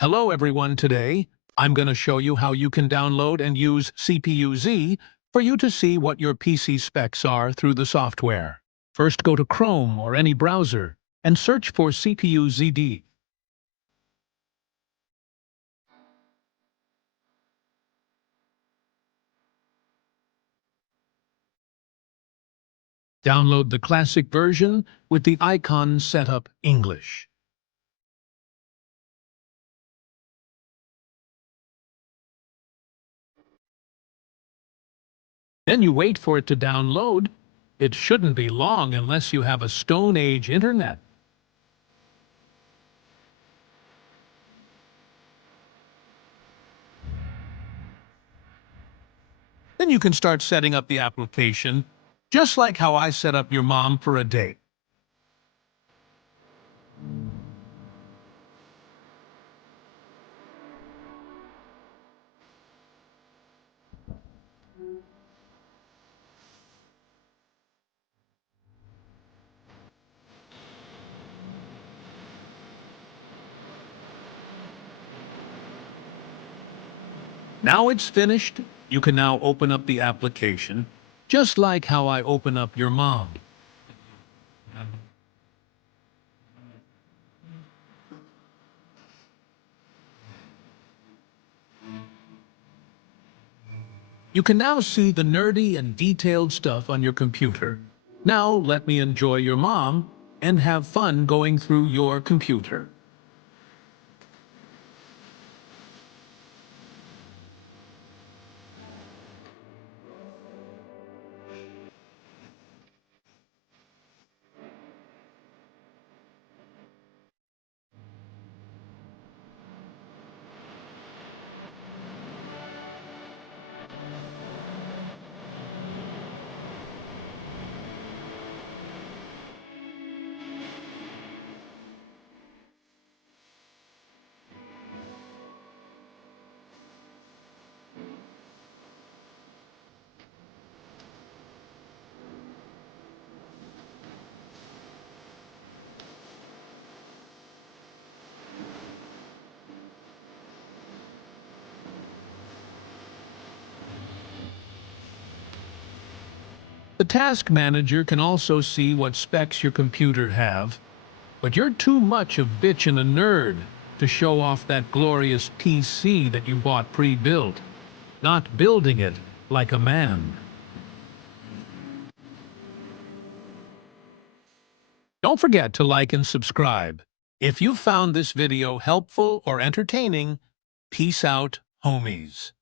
Hello everyone, today I'm going to show you how you can download and use CPU-Z for you to see what your PC specs are through the software. First, go to Chrome or any browser and search for CPU-ZD. Download the classic version with the icon setup English. Then you wait for it to download. It shouldn't be long unless you have a Stone Age internet. Then you can start setting up the application, just like how I set up your mom for a date. Now it's finished. You can now open up the application, just like how I open up your mom. You can now see the nerdy and detailed stuff on your computer. Now let me enjoy your mom and have fun going through your computer. The Task Manager can also see what specs your computer have, but you're too much a bitch and a nerd to show off that glorious PC that you bought pre-built, not building it like a man. Don't forget to like and subscribe. If you found this video helpful or entertaining, peace out, homies.